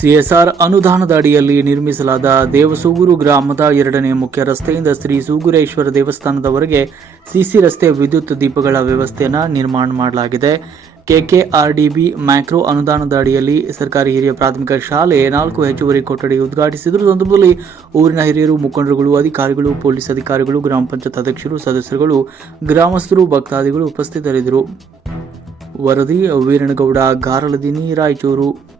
CSR ಅನುದಾನದ ಅಡಿಯಲ್ಲಿ ನಿರ್ಮಿಸಲಾದ ದೇವಸೂಗೂರು ಗ್ರಾಮದ ಎರಡನೇ ಮುಖ್ಯ ರಸ್ತೆಯಿಂದ ಶ್ರೀ ಸೂಗುರೇಶ್ವರ ದೇವಸ್ಥಾನದವರೆಗೆ ಸಿಸಿ ರಸ್ತೆ ವಿದ್ಯುತ್ ದೀಪಗಳ ವ್ಯವಸ್ಥೆಯನ್ನು ನಿರ್ಮಾಣ ಮಾಡಲಾಗಿದೆ. ಕೆಕೆಆರ್ಡಿಬಿ ಮ್ಯಾಕ್ರೋ ಅನುದಾನದ ಅಡಿಯಲ್ಲಿ ಸರ್ಕಾರಿ ಹಿರಿಯ ಪ್ರಾಥಮಿಕ ಶಾಲೆ ನಾಲ್ಕು ಹೆಚ್ಚುವರಿ ಕೊಠಡಿ ಉದ್ಘಾಟಿಸಿದರು. ಸಂದರ್ಭದಲ್ಲಿ ಊರಿನ ಹಿರಿಯರು, ಮುಖಂಡರುಗಳು, ಅಧಿಕಾರಿಗಳು, ಪೊಲೀಸ್ ಅಧಿಕಾರಿಗಳು, ಗ್ರಾಮ ಪಂಚಾಯತ್ ಅಧ್ಯಕ್ಷರು, ಸದಸ್ಯರುಗಳು, ಗ್ರಾಮಸ್ಥರು, ಭಕ್ತಾದಿಗಳು ಉಪಸ್ಥಿತರಿದ್ದರು. ವರದಿ ವೀರಣಗೌಡ ಗಾರಲದಿನಿ ರಾಯಚೂರು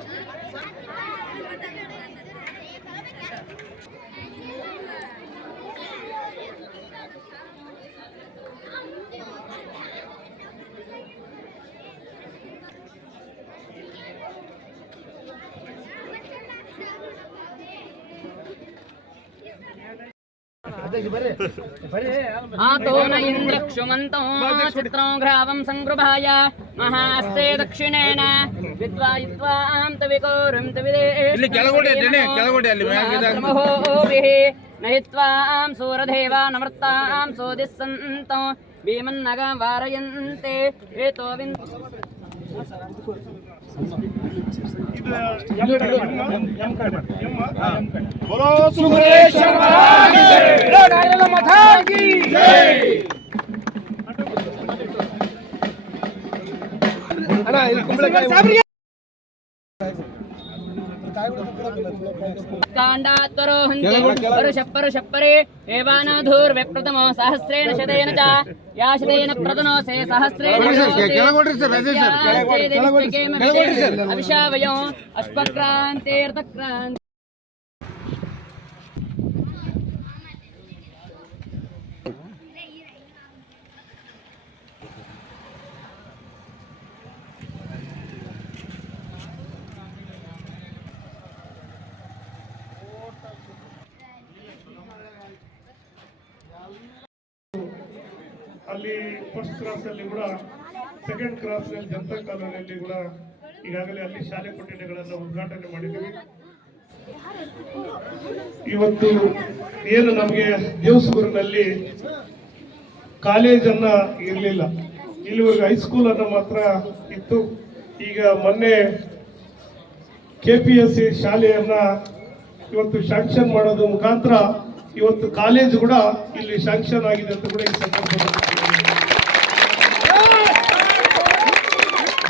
ಅವರು ವಾರ್ಡ್ आतो न इन्द्रक्षुमन्तो चित्रौ घ्रावं सङ्गृभाय महास्ते दक्षिणेन विद्वायित्वां तविकोरं तविदेभिः नयित्वां सूरदेवानमृत्तां सोदिस्सन्तो भीमन्नगं वारयन्ते एतो विन्दु ¡Suscríbete al canal! काण्डात्परोहन्ति परुषपरुषपरे एवानाधूर्व्यप्रथमो सहस्रेण शतेन च या शतेन प्रतनोसे सहस्रेण अभिषावयो अश्वक्रान्तेऽर्थक्रान्ति ಅಲ್ಲಿ ಫಸ್ಟ್ ಕ್ರಾಸಲ್ಲಿ ಕೂಡ ಸೆಕೆಂಡ್ ಕ್ರಾಸ್ನಲ್ಲಿ ಜನತಾ ಕಾಲೋನಿಯಲ್ಲಿ ಕೂಡ ಈಗಾಗಲೇ ಅಲ್ಲಿ ಶಾಲೆ ಕೊಠಡಿಗಳನ್ನು ಉದ್ಘಾಟನೆ ಮಾಡಿದ್ದೀವಿ. ಇವತ್ತು ಏನು ನಮಗೆ ದೇವಸೂರಿನಲ್ಲಿ ಕಾಲೇಜನ್ನ ಇರಲಿಲ್ಲ. ಇಲ್ಲಿವರೆಗೆ ಹೈಸ್ಕೂಲ್ ಅನ್ನ ಮಾತ್ರ ಇತ್ತು. ಈಗ ಮೊನ್ನೆ ಕೆ ಪಿ ಎಸ್ ಸಿ ಶಾಲೆಯನ್ನ ಇವತ್ತು ಶಾಂಕ್ಷನ್ ಮಾಡೋದು ಮುಖಾಂತರ ಇವತ್ತು ಕಾಲೇಜ್ ಕೂಡ ಇಲ್ಲಿ ಶಾಂಕ್ಷನ್ ಆಗಿದೆ ಅಂತ ಕೂಡ ಈ ಸಂದರ್ಭದಲ್ಲಿ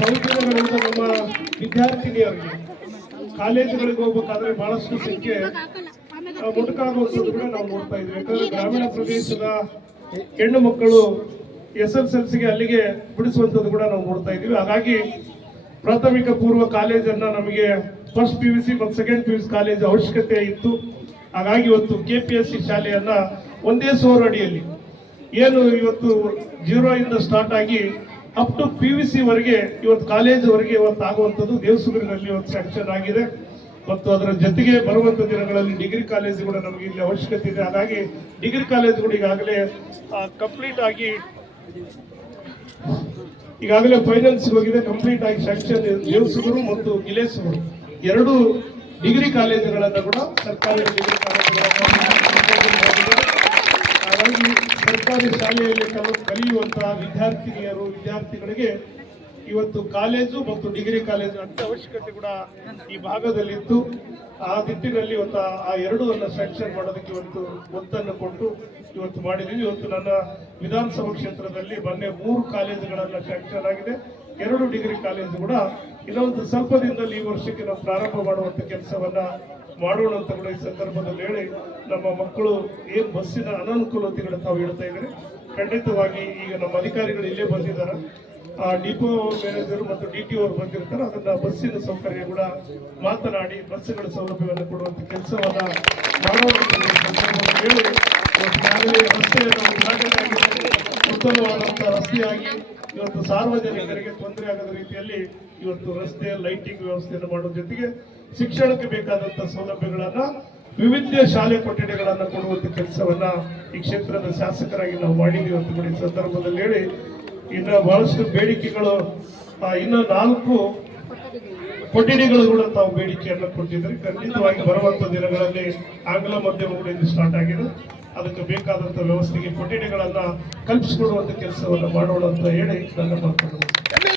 ಸೌಕರ್ಯಗಳಿಂದ ನಮ್ಮ ವಿದ್ಯಾರ್ಥಿನಿಯರಿಗೆ ಕಾಲೇಜುಗಳಿಗೆ ಹೋಗ್ಬೇಕಾದ್ರೆ ಬಹಳಷ್ಟು ಸಂಖ್ಯೆ ಮುಟುಕಾಗುವಂಥದ್ದು ಕೂಡ ನಾವು ನೋಡ್ತಾ ಇದ್ವಿ ಯಾಕಂದ್ರೆ ಗ್ರಾಮೀಣ ಪ್ರದೇಶದ ಹೆಣ್ಣು ಮಕ್ಕಳು ಎಸ್ ಎಸ್ ಎಲ್ ಸಿಗೆ ಅಲ್ಲಿಗೆ ಬಿಡಿಸುವಂಥದ್ದು ಕೂಡ ನಾವು ನೋಡ್ತಾ ಇದೀವಿ ಹಾಗಾಗಿ ಪ್ರಾಥಮಿಕ ಪೂರ್ವ ಕಾಲೇಜನ್ನ ನಮಗೆ ಫಸ್ಟ್ ಪಿ ಯು ಸಿ ಮತ್ತು second P U C college ಅವಶ್ಯಕತೆ ಇತ್ತು. ಹಾಗಾಗಿ ಇವತ್ತು ಕೆ ಪಿ ಎಸ್ ಸಿ ಶಾಲೆಯನ್ನ ಒಂದೇ ಸೋರ್ ಅಡಿಯಲ್ಲಿ ಏನು ಇವತ್ತು ಜೀರೋ ಇಂದ ಸ್ಟಾರ್ಟ್ ಆಗಿ up to P U C ವರೆಗೆ, ಇವತ್ತು ಕಾಲೇಜ್ ವರೆಗೆ ಇವತ್ತು ಆಗುವಂಥದ್ದು ದೇವಸುಗರಿನಲ್ಲಿ ಇವತ್ತು ಸ್ಯಾಂಕ್ಷನ್ ಆಗಿದೆ. ಮತ್ತು ಅದರ ಜೊತೆಗೆ ಬರುವಂತ ದಿನಗಳಲ್ಲಿ ಡಿಗ್ರಿ ಕಾಲೇಜ್ ಕೂಡ ನಮಗೆ ಇಲ್ಲಿ ಅವಶ್ಯಕತೆ ಇದೆ. ಹಾಗಾಗಿ ಡಿಗ್ರಿ ಕಾಲೇಜುಗಳು ಈಗಾಗಲೇ ಕಂಪ್ಲೀಟ್ ಆಗಿ, ಈಗಾಗಲೇ ಫೈನಾನ್ಸ್ ಹೋಗಿದೆ. ಕಂಪ್ಲೀಟ್ ಆಗಿ ಸ್ಯಾಂಕ್ಷನ್ ದೇವಸುಗರು ಮತ್ತು ಗಿಲೇಸುಗರು ಎರಡು ಡಿಗ್ರಿ ಕಾಲೇಜುಗಳನ್ನು ಕೂಡ ಸರ್ಕಾರಿ ಡಿಗ್ರಿ ಕಾಲೇಜುಗಳನ್ನ ಹಾಗಾಗಿ ಸರ್ಕಾರಿ ಶಾಲೆಯಲ್ಲಿ ಕಲ ಕಲಿಯುವಂತಹ ವಿದ್ಯಾರ್ಥಿನಿಯರು, ವಿದ್ಯಾರ್ಥಿಗಳಿಗೆ ಇವತ್ತು ಕಾಲೇಜು ಮತ್ತು ಡಿಗ್ರಿ ಕಾಲೇಜು ಅಂತ ಅವಶ್ಯಕತೆ ಕೂಡ ಈ ಭಾಗದಲ್ಲಿತ್ತು. ಆ ನಿಟ್ಟಿನಲ್ಲಿ ಇವತ್ತು ಆ- ಎರಡೂವನ್ನು ಸ್ಯಾಂಕ್ಷನ್ ಮಾಡೋದಕ್ಕೆ ಇವತ್ತು ಒತ್ತನ್ನು ಕೊಟ್ಟು ಇವತ್ತು ಮಾಡಿದ್ದೀವಿ. ಇವತ್ತು ನನ್ನ ವಿಧಾನಸಭಾ ಕ್ಷೇತ್ರದಲ್ಲಿ ಮೊನ್ನೆ ಮೂರು ಕಾಲೇಜುಗಳನ್ನ ಸ್ಯಾಂಕ್ಷನ್ ಆಗಿದೆ. ಎರಡು ಡಿಗ್ರಿ ಕಾಲೇಜು ಕೂಡ ಇನ್ನೊಂದು ಸ್ವಲ್ಪ ದಿನದಲ್ಲಿ ಈ ವರ್ಷಕ್ಕೆ ನಾವು ಪ್ರಾರಂಭ ಮಾಡುವಂಥ ಕೆಲಸವನ್ನ ಮಾಡೋಣ ಅಂತ ಕೂಡ ಈ ಸಂದರ್ಭದಲ್ಲಿ ಹೇಳಿ ನಮ್ಮ ಮಕ್ಕಳು ಏನ್ ಬಸ್ಸಿನ ಅನಾನುಕೂಲತೆಗಳು ತಾವು ಹೇಳ್ತಾ ಇದ್ದಾರೆ. ಖಂಡಿತವಾಗಿ ಈಗ ನಮ್ಮ ಅಧಿಕಾರಿಗಳು ಇಲ್ಲೇ ಬಂದಿದ್ದಾರೆ. ಆ ಡಿಪೋ ಮ್ಯಾನೇಜರ್ ಮತ್ತು ಡಿ ಟಿ ಅವರು ಬಂದಿರ್ತಾರೆ. ಅದನ್ನ ಬಸ್ಸಿನ ಸೌಕರ್ಯ ಕೂಡ ಮಾತನಾಡಿ ಬಸ್ಸುಗಳ ಸೌಲಭ್ಯವನ್ನು ಕೊಡುವಂತ ಕೆಲಸವನ್ನ ಮಾಡುವಂತ ರಸ್ತೆಯನ್ನು ಉತ್ತಮವಾದಂತಹ ರಸ್ತೆಯಾಗಿ ಇವತ್ತು ಸಾರ್ವಜನಿಕರಿಗೆ ತೊಂದರೆ ಆಗದ ರೀತಿಯಲ್ಲಿ ಇವತ್ತು ರಸ್ತೆ ಲೈಟಿಂಗ್ ವ್ಯವಸ್ಥೆಯನ್ನು ಮಾಡುವ ಜೊತೆಗೆ ಶಿಕ್ಷಣಕ್ಕೆ ಬೇಕಾದಂತಹ ಸೌಲಭ್ಯಗಳನ್ನ, ವಿವಿಧ ಶಾಲೆ ಕೊಠಡಿಗಳನ್ನ ಕೊಡುವಂತ ಕೆಲಸವನ್ನ ಈ ಕ್ಷೇತ್ರದ ಶಾಸಕರಾಗಿ ನಾವು ಮಾಡಿದ್ದೀವಿ ಅಂತ ಈ ಸಂದರ್ಭದಲ್ಲಿ ಹೇಳಿ, ಇನ್ನು ಬಹಳಷ್ಟು ಬೇಡಿಕೆಗಳು ಇನ್ನು ನಾಲ್ಕು ಕೊಠಡಿಗಳು ಕೂಡ ತಾವು ಬೇಡಿಕೆಯನ್ನು ಕೊಟ್ಟಿದ್ರೆ ಖಂಡಿತವಾಗಿ ಬರುವಂತ ದಿನಗಳಲ್ಲಿ ಆಂಗ್ಲ ಮಾಧ್ಯಮ ಕೂಡ ಇದು ಸ್ಟಾರ್ಟ್ ಆಗಿದೆ ಅದಕ್ಕೆ ಬೇಕಾದಂಥ ವ್ಯವಸ್ಥೆಗೆ ಕೊಠಡಿಗಳನ್ನ ಕಲ್ಪಿಸಿಕೊಡುವಂತ ಕೆಲಸವನ್ನು ಮಾಡೋಣ ಅಂತ ಹೇಳಿ ನನ್ನ ಮಾತನ್ನು